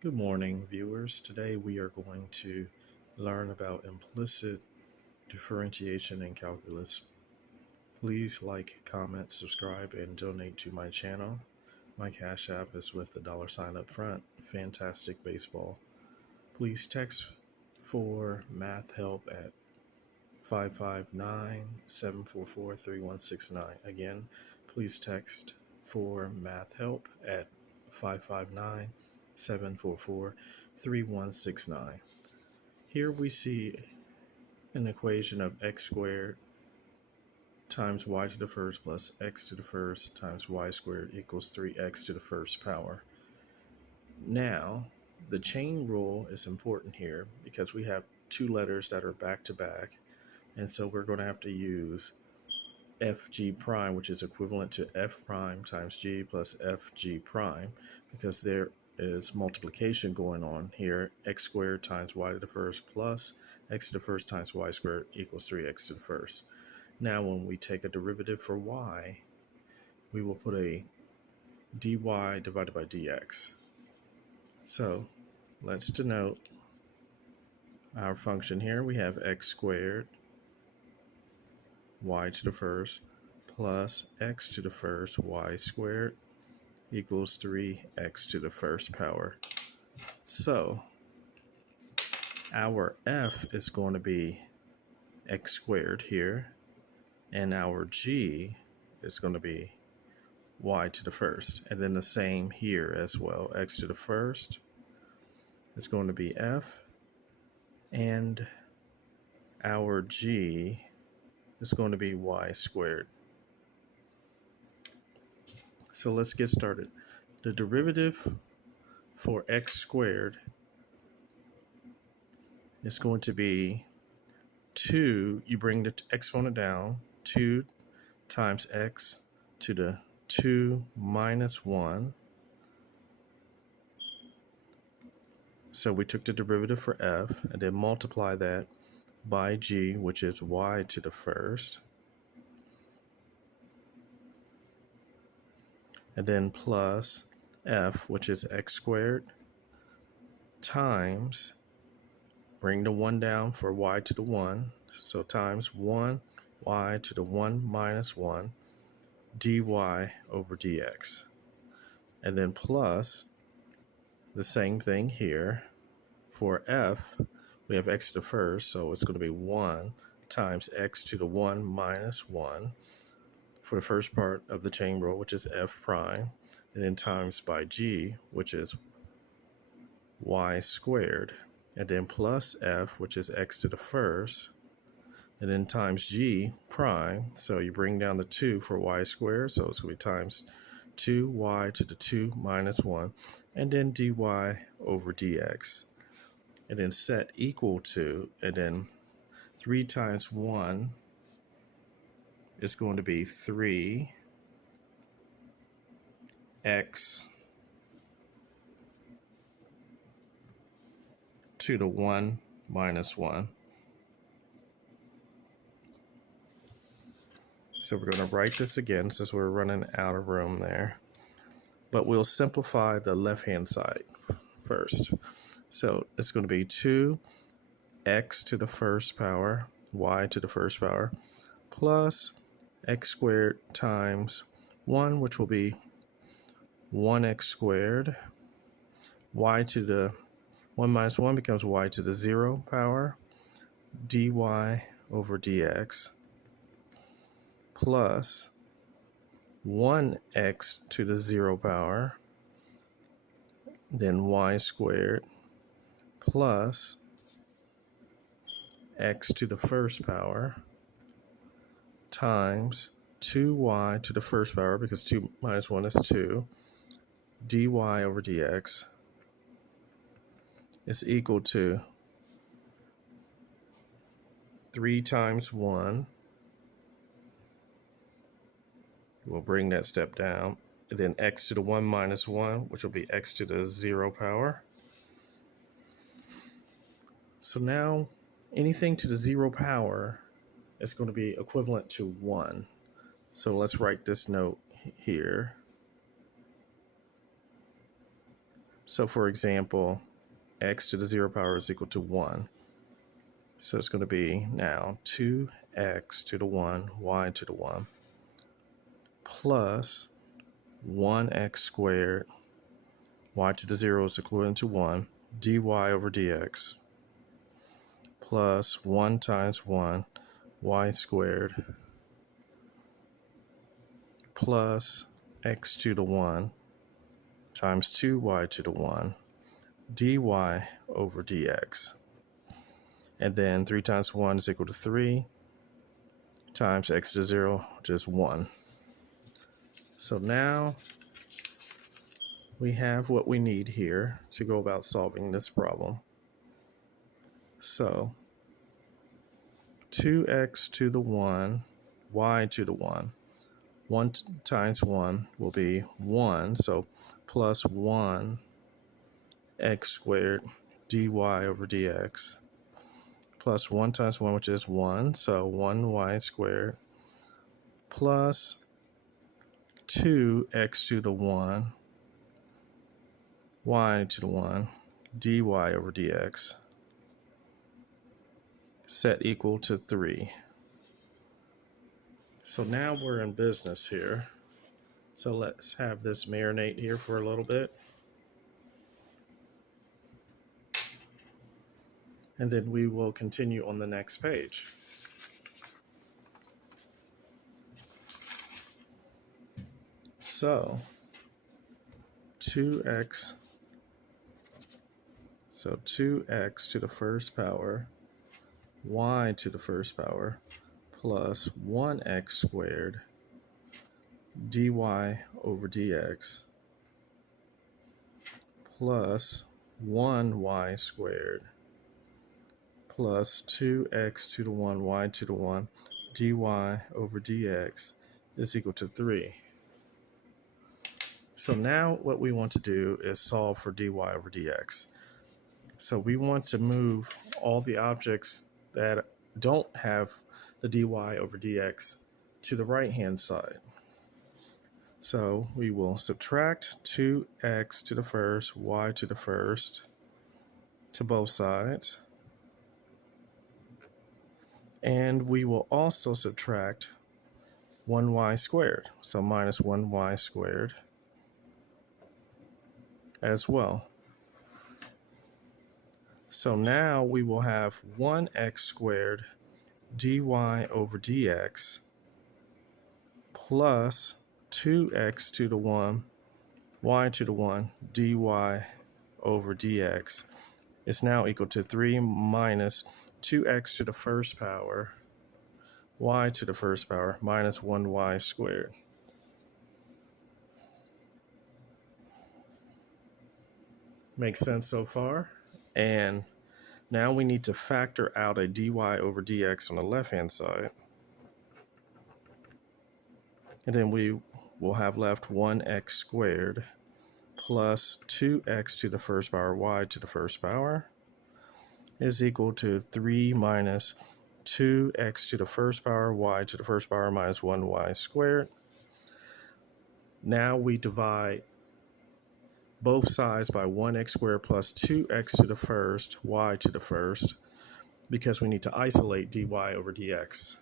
Good morning, viewers. Today we are going to learn about implicit differentiation in calculus. Please like, comment, subscribe, and donate to my channel. My Cash App is with the $sign up front, Fantastic Baseball. Please text for math help at 559-744-3169. Again, please text for math help at 559-744-3169. Here we see an equation of x squared times y to the first plus x to the first times y squared equals 3x to the first power. Now, the chain rule is important here because we have two letters that are back to back, and so we're going to have to use fg prime, which is equivalent to f prime times g plus fg prime, because there is multiplication going on here. X squared times y to the first plus x to the first times y squared equals 3x to the first. Now when we take a derivative for y, we will put a dy divided by dx. So let's denote our function here. We have x squared y to the first plus x to the first y squared equals 3x to the first power. So our f is going to be x squared here, and our g is going to be y to the first, and then the same here as well. X to the first is going to be f, and our g is going to be y squared. So let's get started. The derivative for x squared is going to be 2, you bring the exponent down, 2 times x to the 2 minus 1. So we took the derivative for f and then multiply that by g, which is y to the first, and then plus f, which is x squared, times, bring the 1 down for y to the 1, so times 1 y to the 1 minus 1 dy over dx, and then plus the same thing here for f. We have x to the first, so it's going to be 1 times x to the 1 minus 1 for the first part of the chain rule, which is f prime, and then times by g, which is y squared, and then plus f, which is x to the first, and then times g prime. So you bring down the 2 for y squared, so it's going to be times 2y to the 2 minus 1, and then dy over dx, and then set equal to, and then 3 times 1 is going to be 3x to the 1 minus 1. So we're going to write this again since we're running out of room there. But we'll simplify the left-hand side first. So it's going to be 2x to the first power, y to the first power, plus x squared times 1, which will be 1x squared. Y to the 1 minus 1 becomes y to the 0 power, dy over dx, plus 1x to the 0 power, then y squared, plus x to the first power, times 2y to the first power, because 2 minus 1 is 2, dy over dx is equal to 3 times 1. We'll bring that step down, and then x to the 1 minus 1, which will be x to the 0 power. So now anything to the 0 power is going to be equivalent to 1. So let's write this note here. So for example, x to the 0 power is equal to 1. So it's going to be now 2x to the 1, y to the 1, plus 1x squared, y to the 0 is equivalent to 1, dy over dx, plus 1 times 1, y squared, plus x to the 1 times 2y to the 1, dy over dx. And then 3 times 1 is equal to 3 times x to the 0, which is 1. So now we have what we need here to go about solving this problem. So 2x to the 1, y to the 1. 1 times 1 will be 1, so plus 1 x squared dy over dx, plus 1 times 1, which is 1, so 1y squared, plus 2x to the 1, y to the 1, dy over dx, set equal to 3. So now we're in business here. So let's have this marinate here for a little bit. And then we will continue on the next page. So 2x to the first power, y to the first power, plus 1x squared dy over dx, plus 1y squared, plus 2x to the 1, y to the 1, dy over dx is equal to 3. So now what we want to do is solve for dy over dx. So we want to move all the objects that don't have the dy over dx to the right-hand side. So we will subtract 2x to the first, y to the first, to both sides. And we will also subtract 1y squared, so minus 1y squared as well. So now we will have 1x squared dy over dx plus 2x to the 1, y to the 1, dy over dx is now equal to 3 minus 2x to the first power, y to the first power, minus 1y squared. Makes sense so far? And now we need to factor out a dy over dx on the left-hand side. And then we will have left 1x squared plus 2x to the first power, y to the first power is equal to 3 minus 2x to the first power, y to the first power, minus 1y squared. Now we divide both sides by 1x squared plus 2x to the first, y to the first, because we need to isolate dy over dx.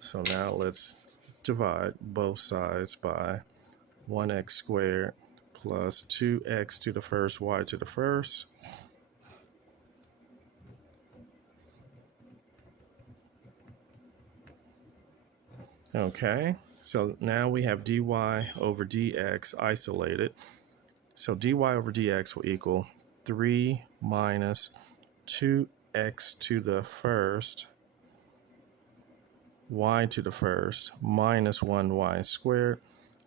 So now let's divide both sides by 1x squared plus 2x to the first, y to the first. Okay, so now we have dy over dx isolated. So dy over dx will equal 3 minus 2x to the first, y to the first, minus 1y squared,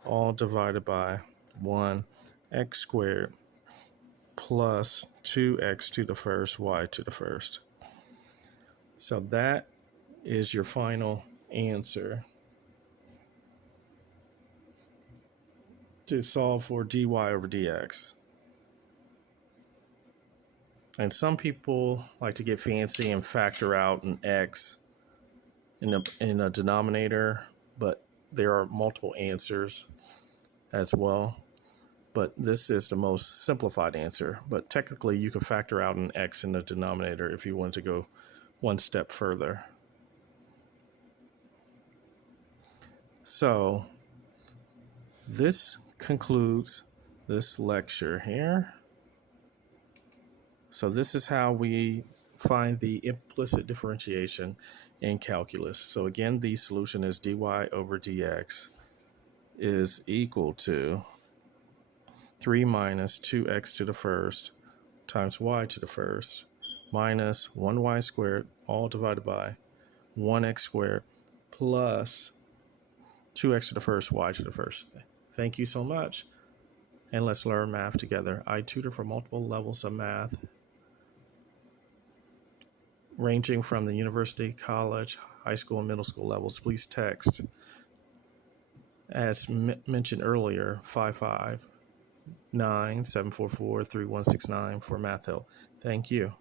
all divided by 1x squared plus 2x to the first, y to the first. So that is your final answer to solve for dy over dx. And some people like to get fancy and factor out an x in a denominator, but there are multiple answers as well. but this is the most simplified answer. But technically, you could factor out an x in the denominator if you wanted to go one step further. So this concludes this lecture here. So this is how we find the implicit differentiation in calculus. So again, the solution is dy over dx is equal to 3 minus 2x to the first times y to the first minus 1y squared, all divided by 1x squared plus 2x to the first, y to the first. Thank you so much, and let's learn math together. I tutor for multiple levels of math, ranging from the university, college, high school, and middle school levels. Please text, as mentioned earlier, 559-744-3169 for math help. Thank you.